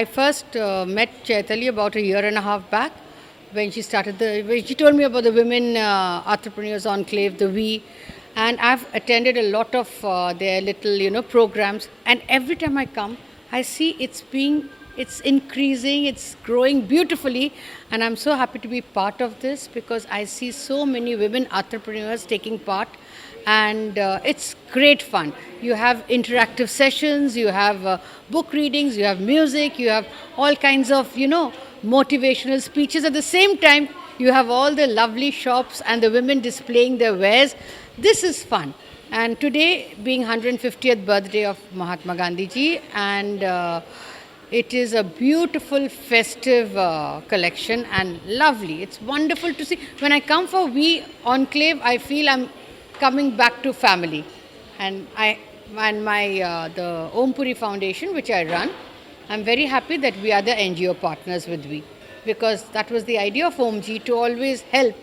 I first met Chaitali about a year and a half back when when she told me about the Women Entrepreneurs Enclave, the We, and I've attended a lot of their little, programs. And every time I come, I see it's increasing, it's growing beautifully, and I'm so happy to be part of this because I see so many women entrepreneurs taking part, and it's great fun. You have interactive sessions, you have book readings, you have music, you have all kinds of motivational speeches. At the same time, you have all the lovely shops and the women displaying their wares. This is fun. And today being 150th birthday of Mahatma Gandhi ji, and it is a beautiful festive collection and lovely. It's wonderful to see. When I come for We Enclave, I feel I'm coming back to family. And the Om Puri Foundation, which I run, I'm very happy that we are the NGO partners with We, because that was the idea of OMG, to always help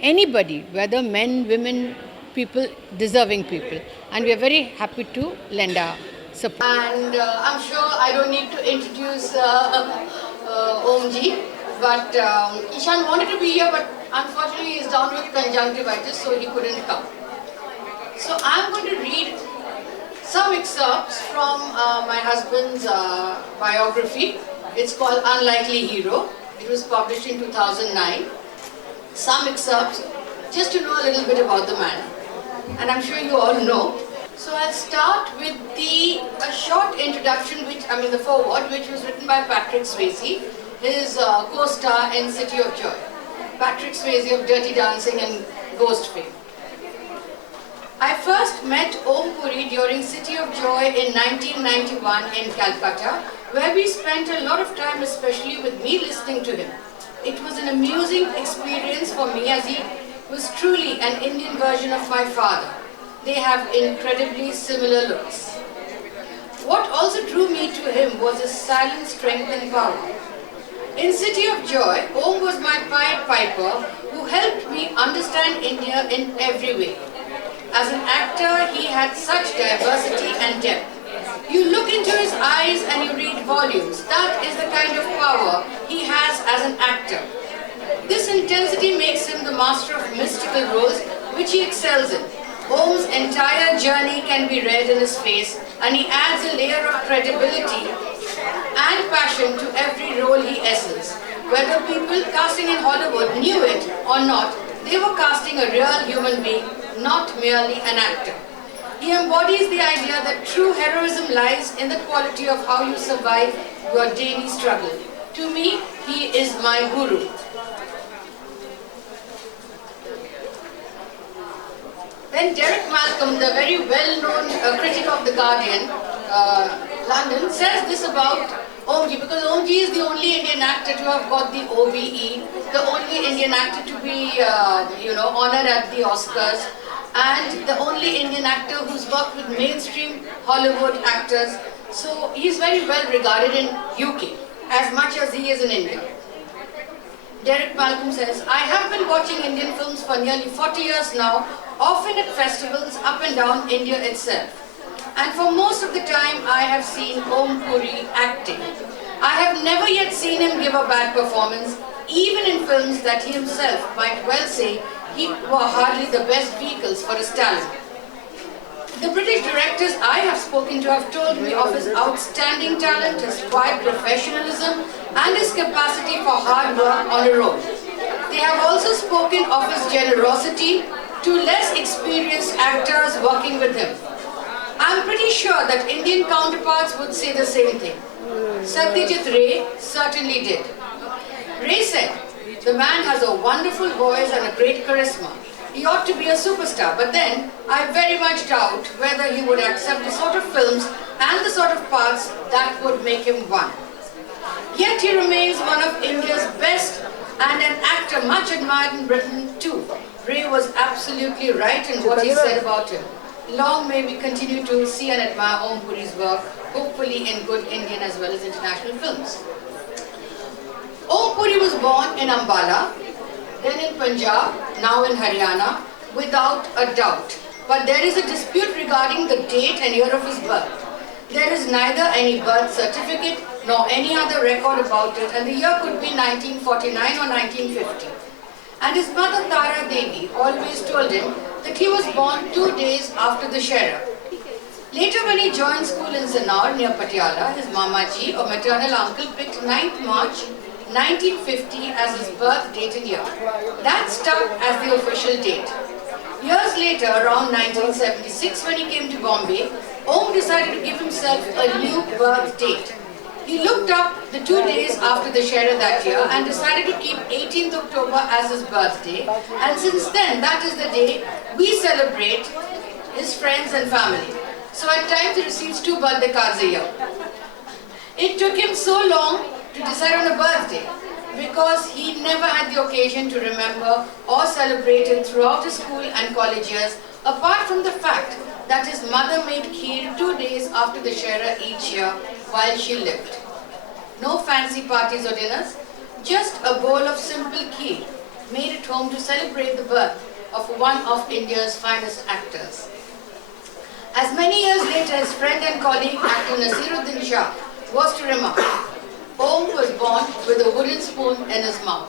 anybody, whether men, women, people, deserving people. And we are very happy to lend our support. And I'm sure I don't need to introduce OMG, but Ishan wanted to be here, but unfortunately he's down with conjunctivitis, so he couldn't come. So I'm going to read some excerpts from my husband's biography. It's called Unlikely Hero. It was published in 2009. Some excerpts just to know a little bit about the man. And I'm sure you all know. So I'll start with a short introduction, the foreword, which was written by Patrick Swayze, his co-star in City of Joy. Patrick Swayze of Dirty Dancing and Ghost fame. I first met Om Puri during City of Joy in 1991 in Calcutta, where we spent a lot of time, especially with me, listening to him. It was an amusing experience for me, as he was truly an Indian version of my father. They have incredibly similar looks. What also drew me to him was his silent strength and power. In City of Joy, Om was my Pied Piper who helped me understand India in every way. As an actor, he had such diversity and depth. You look into his eyes and you read volumes. That is the kind of power he has as an actor. This intensity makes him the master of mystical roles, which he excels in. Om's entire journey can be read in his face, and he adds a layer of credibility and passion to every role he essels. Whether people casting in Hollywood knew it or not, they were casting a real human being, not merely an actor. He embodies the idea that true heroism lies in the quality of how you survive your daily struggle. To me, he is my guru. Then Derek Malcolm, the very well-known critic of The Guardian, London, says this about OMG, because OMG is the only Indian actor to have got the OBE, the only Indian actor to be, honored at the Oscars, and the only Indian actor who's worked with mainstream Hollywood actors. So he's very well regarded in UK, as much as he is in India. Derek Malcolm says, I have been watching Indian films for nearly 40 years now, often at festivals up and down India itself. And for most of the time, I have seen Om Puri acting. I have never yet seen him give a bad performance, even in films that he himself might well say were hardly the best vehicles for his talent. The British directors I have spoken to have told me of his outstanding talent, his quiet professionalism, and his capacity for hard work on a role. They have also spoken of his generosity to less experienced actors working with him. I'm pretty sure that Indian counterparts would say the same thing. Satyajit Ray certainly did. Ray said, the man has a wonderful voice and a great charisma. He ought to be a superstar, but then I very much doubt whether he would accept the sort of films and the sort of parts that would make him one. Yet he remains one of India's best and an actor much admired in Britain too. Ray was absolutely right in what he said about him. Long may we continue to see and admire Om Puri's work, hopefully in good Indian as well as international films. Om Puri was born in Ambala, then in Punjab, now in Haryana, without a doubt. But there is a dispute regarding the date and year of his birth. There is neither any birth certificate nor any other record about it, and the year could be 1949 or 1950. And his mother Tara Devi always told him that he was born 2 days after the Shera. Later, when he joined school in Zanor near Patiala, his Mamaji or maternal uncle picked 9th March 1950 as his birth date and year. That stuck as the official date. Years later, around 1976, when he came to Bombay, Om decided to give himself a new birth date. He looked up the 2 days after the Shera that year and decided to keep 18th October as his birthday. And since then, that is the day we celebrate his friends and family. So at times he receives 2 birthday cards a year. It took him so long to decide on a birthday because he never had the occasion to remember or celebrate it throughout his school and college years, apart from the fact that his mother made kheer 2 days after the Shera each year while she lived. No fancy parties or dinners, just a bowl of simple kheer made at home to celebrate the birth of one of India's finest actors. As many years later, his friend and colleague actor Nasiruddin Shah was to remark, Om was born with a wooden spoon in his mouth.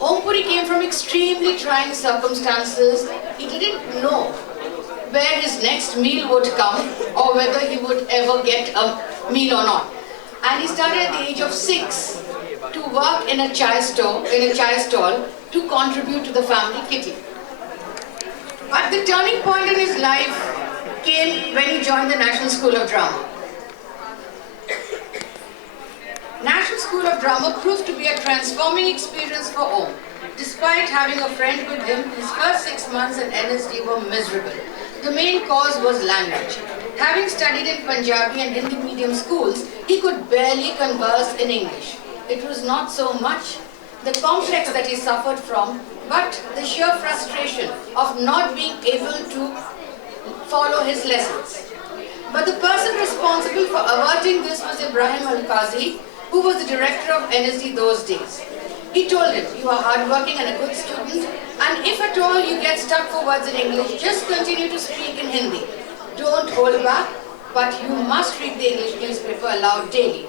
Om Puri came from extremely trying circumstances. He didn't know where his next meal would come or whether he would ever get a meal or not. And he started at the age of 6 to work in a chai stall to contribute to the family kitty. But the turning point in his life came when he joined the National School of Drama. National School of Drama proved to be a transforming experience for Om. Despite having a friend with him, his first 6 months in NSD were miserable. The main cause was language. Having studied in Punjabi and Hindi medium schools, he could barely converse in English. It was not so much the complex that he suffered from, but the sheer frustration of not being able to follow his lessons. But the person responsible for averting this was Ibrahim Al-Qazi, who was the director of NSD those days. He told him, you are hardworking and a good student, and if at all you get stuck for words in English, just continue to speak in Hindi. Don't hold back, but you must read the English newspaper aloud daily.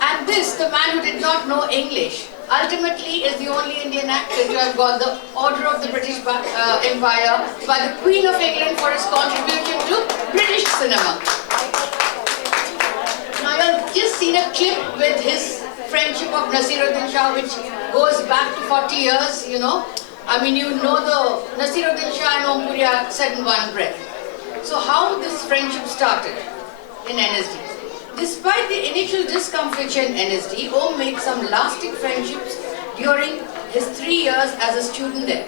And this, the man who did not know English, ultimately is the only Indian actor to have got the Order of the British Empire by the Queen of England for his contribution to British cinema. Now you have just seen a clip with his friendship of Nasiruddin Shah, which goes back to 40 years, you know. I mean, you know the Nasiruddin Shah and Om Puri are said in one breath. So how this friendship started in NSD? Despite the initial discomfiture in NSD, Om made some lasting friendships during his 3 years as a student there.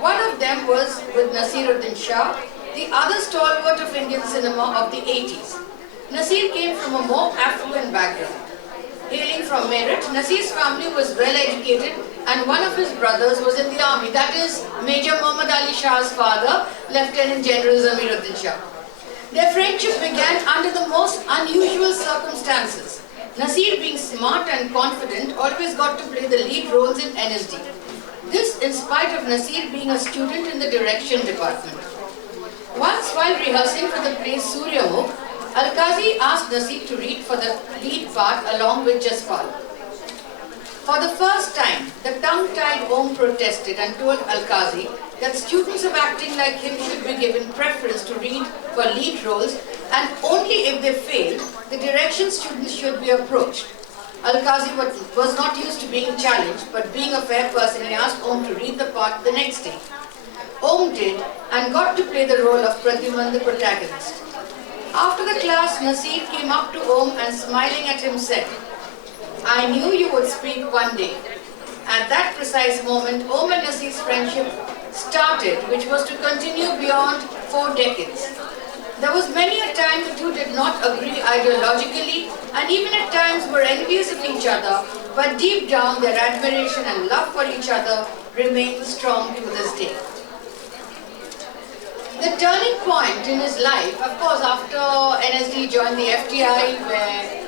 One of them was with Nasiruddin Shah, the other stalwart of Indian cinema of the 80s. Nasir came from a more affluent background. Hailing from Meerut, Nasir's family was well educated and one of his brothers was in the army. That is Major Muhammad Ali Shah's father, Lieutenant General Zamiruddin Shah. Their friendship began under the most unusual circumstances. Nasir, being smart and confident, always got to play the lead roles in NSD. This in spite of Nasir being a student in the direction department. Once while rehearsing for the play Suryamukh, Al-Qazi asked Nasir to read for the lead part along with Jaspal. For the first time, the tongue-tied Om protested and told Al-Qazi that students of acting like him should be given preference to read for lead roles, and only if they failed, the direction students should be approached. Al-Qazi was not used to being challenged, but being a fair person, he asked Om to read the part the next day. Om did and got to play the role of Pradyuman, the protagonist. After the class, Nasir came up to Om and smiling at him said, I knew you would speak one day. At that precise moment, Om and Nasir's friendship started, which was to continue beyond 4 decades. There was many a time the two did not agree ideologically and even at times were envious of each other, but deep down their admiration and love for each other remains strong to this day. The turning point in his life, of course, after NSD joined the FTI, where,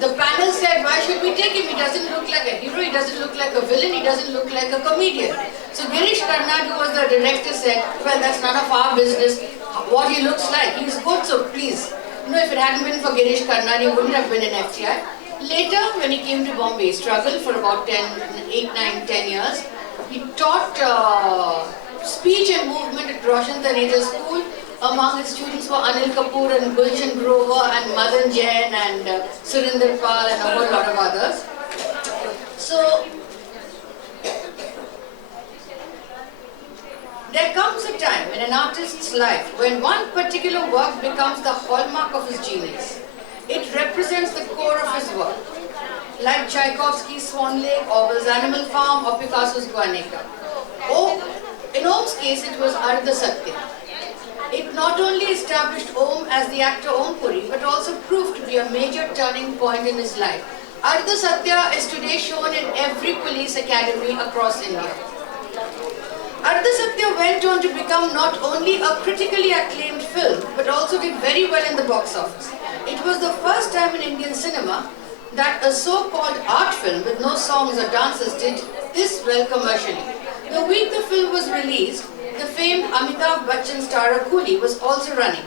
the panel said, why should we take him? He doesn't look like a hero, he doesn't look like a villain, he doesn't look like a comedian. So Girish Karnad, who was the director, said, well, that's none of our business what he looks like. He's good, so please, If it hadn't been for Girish Karnad, he wouldn't have been in FTI. Later, when he came to Bombay, he struggled for about 8, 9, 10 years. He taught speech and movement at Roshan Taneja School. Among his students were Anil Kapoor and Gulshan Grover and Madan Jain and Surinder Pal and a whole lot of others. So, there comes a time in an artist's life when one particular work becomes the hallmark of his genius. It represents the core of his work, like Tchaikovsky's Swan Lake, Orwell's Animal Farm, or Picasso's Guernica. In Om's case, it was Ardha Satya. It not only established Om as the actor Om Puri, but also proved to be a major turning point in his life. Ardha Satya is today shown in every police academy across India. Ardha Satya went on to become not only a critically acclaimed film, but also did very well in the box office. It was the first time in Indian cinema that a so-called art film with no songs or dances did this well commercially. The week the film was released, the famed Amitabh Bachchan star Coolie was also running.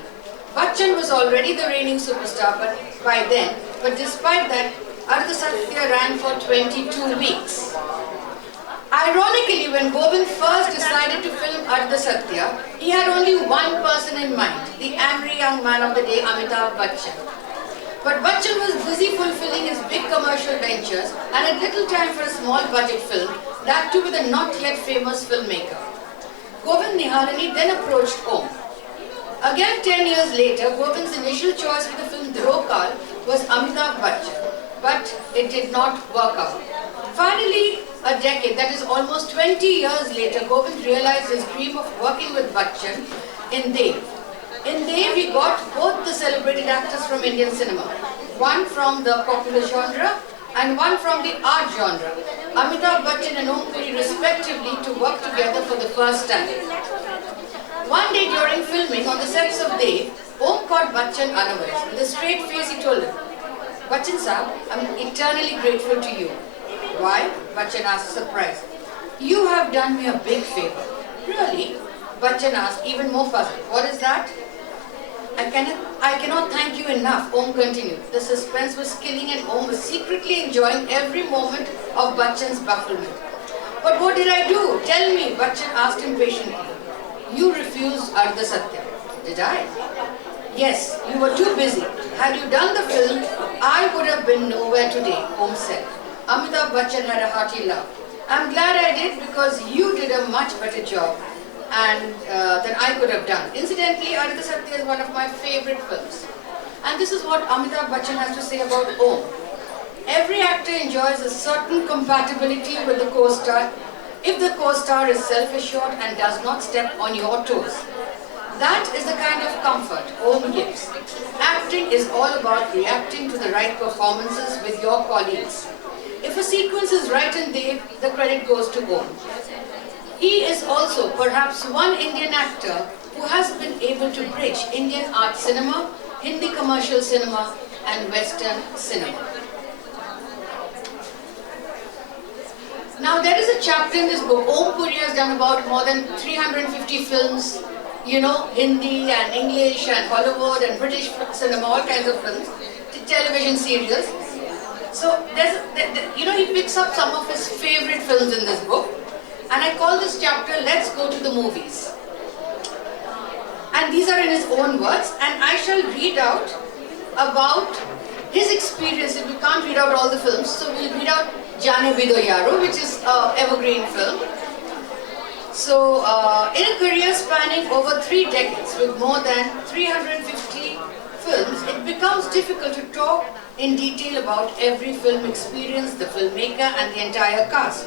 Bachchan was already the reigning superstar by then, but despite that, Ardha Satya ran for 22 weeks. Ironically, when Govind first decided to film Ardha Satya, he had only one person in mind, the angry young man of the day, Amitabh Bachchan. But Bachchan was busy fulfilling his big commercial ventures and had little time for a small budget film, that too with a not yet famous filmmaker. Govind Nihalani then approached Om. Again 10 years later, Govind's initial choice for the film Dhurokal was Amitabh Bachchan, but it did not work out. Finally, a decade, that is almost 20 years later, Govind realized his dream of working with Bachchan in Dev. In Dev, he got both the celebrated actors from Indian cinema, one from the popular genre and one from the art genre, Amitabh Bachchan and Om Puri respectively, to work together for the first time. One day during filming on the sets of Dev, Om caught Bachchan unawares. With a straight face, he told him, "Bachchan Saab, I'm eternally grateful to you." "Why?" Bachchan asked, surprised. "You have done me a big favor." "Really?" Bachchan asked, even more puzzled. "What is that?" I cannot thank you enough," Om continued. The suspense was killing and Om was secretly enjoying every moment of Bachchan's bafflement. "But what did I do? Tell me," Bachchan asked impatiently. "You refused Ardha Satya." "Did I?" "Yes, you were too busy. Had you done the film, I would have been nowhere today," Om said. Amitabh Bachchan had a hearty laugh. "I'm glad I did because you did a much better job than I could have done." Incidentally, Ardha Satya is one of my favorite films. And this is what Amitabh Bachchan has to say about Om. "Every actor enjoys a certain compatibility with the co-star if the co-star is self-assured and does not step on your toes. That is the kind of comfort Om gives. Acting is all about reacting to the right performances with your colleagues. If a sequence is right in Dev, the credit goes to Om. He is also perhaps one Indian actor who has been able to bridge Indian art cinema, Hindi commercial cinema and Western cinema. Now there is a chapter in this book. Om Puri has done about more than 350 films, Hindi and English and Hollywood and British cinema, all kinds of films, television serials. So he picks up some of his favorite films in this book. And I call this chapter, Let's Go to the Movies. And these are in his own words, and I shall read out about his experience. We can't read out all the films, so we'll read out Jaane Bhi Do Yaro, which is an evergreen film. So, in a career spanning over 3 decades with more than 350 films, it becomes difficult to talk in detail about every film experience, the filmmaker and the entire cast.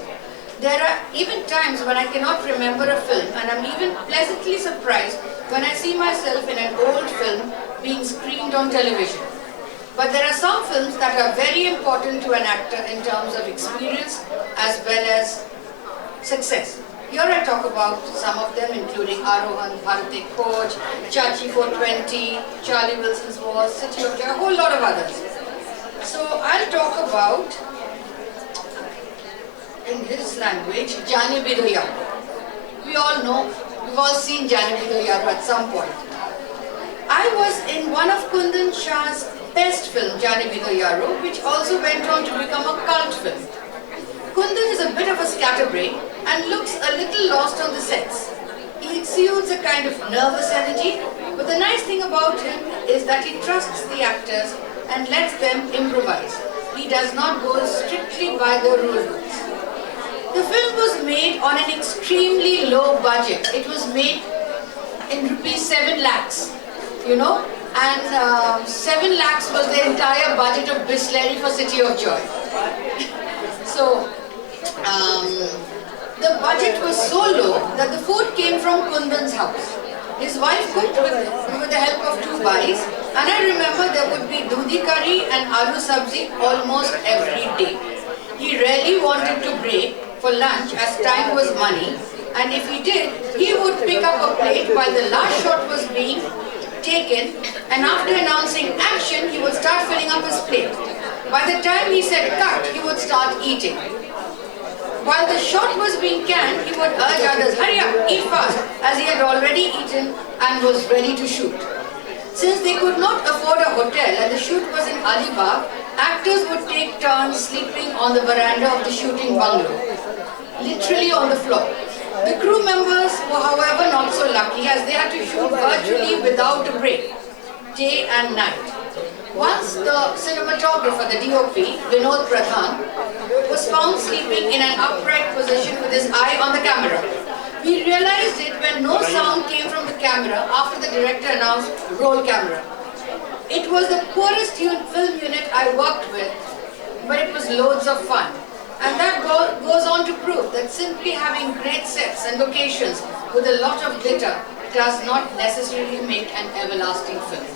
There are even times when I cannot remember a film, and I'm even pleasantly surprised when I see myself in an old film being screened on television. But there are some films that are very important to an actor in terms of experience as well as success. Here I talk about some of them, including Arohan, Bharati Coach, Chachi 420, Charlie Wilson's Wars, City of Joy, a whole lot of others. So I'll talk about, in his language, Jaane Bhi Do Yaro. We all know, we've all seen Jaane Bhi Do Yaro at some point. I was in one of Kundan Shah's best films, Jaane Bhi To Yaro, which also went on to become a cult film. Kundan is a bit of a scatterbrain and looks a little lost on the sets. He exudes a kind of nervous energy, but the nice thing about him is that he trusts the actors and lets them improvise. He does not go strictly by the rule books. The film was made on an extremely low budget. It was made in rupees 7 lakhs, and 7 lakhs was the entire budget of Bisleri for City of Joy. So, the budget was so low that the food came from Kundan's house. His wife cooked with the help of 2 bhais, and I remember there would be dudhi curry and aloo sabzi almost every day. He rarely wanted to break for lunch as time was money, and if he did, he would pick up a plate while the last shot was being taken, and after announcing action, he would start filling up his plate. By the time he said cut, he would start eating. While the shot was being canned, he would urge others, hurry up, eat fast, as he had already eaten and was ready to shoot. Since they could not afford a hotel and the shoot was in Alibag, actors would take turns sleeping on the veranda of the shooting bungalow, literally on the floor. The crew members were, however, not so lucky as they had to shoot virtually without a break, day and night. Once the cinematographer, the DOP, Vinod Pradhan, was found sleeping in an upright position with his eye on the camera. We realized it when no sound came from the camera after the director announced roll camera. It was the poorest film unit I worked with, but it was loads of fun. And that goes on to prove that simply having great sets and locations with a lot of glitter does not necessarily make an everlasting film.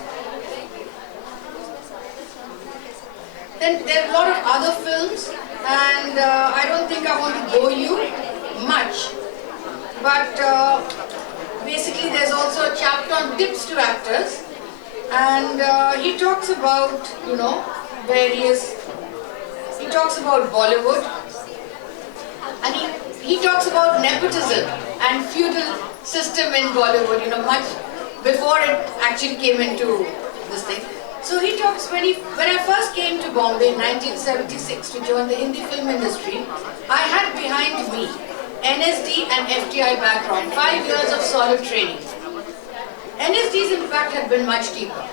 Then there are a lot of other films, and I don't think I want to bore you much. But basically there's also a chapter on tips to actors, and he talks about, he talks about Bollywood, and he talks about nepotism and feudal system in Bollywood, much before it actually came into this thing. So he talks, when I first came to Bombay in 1976 to join the Hindi film industry, I had behind me NSD and FTI background, 5 years of solid training. NSD's impact had been much deeper.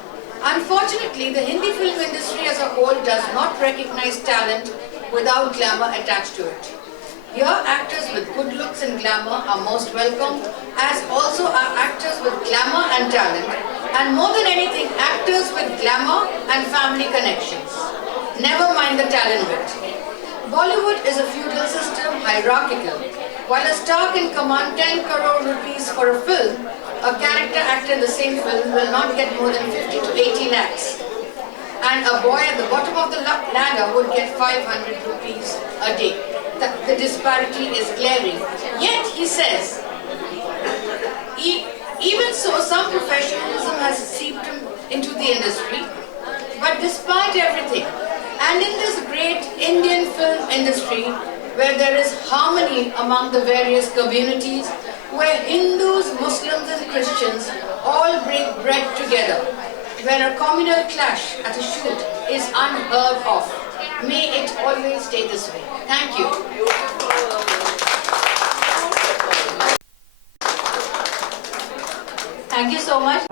Unfortunately, the Hindi film industry as a whole does not recognize talent without glamour attached to it. Here, actors with good looks and glamour are most welcome, as also are actors with glamour and talent, and more than anything, actors with glamour and family connections. Never mind the talent bit. Bollywood is a feudal system, hierarchical. While a star can command 10 crore rupees for a film, a character actor in the same film will not get more than 50 to 80 lakhs. And a boy at the bottom of the ladder would get 500 rupees a day. The disparity is glaring. Yet, he says, even so, some professionalism has seeped into the industry. But despite everything, and in this great Indian film industry, where there is harmony among the various communities, where Hindus, Muslims and Christians all break bread together, where a communal clash at a shoot is unheard of. May it always stay this way. Thank you. Thank you so much.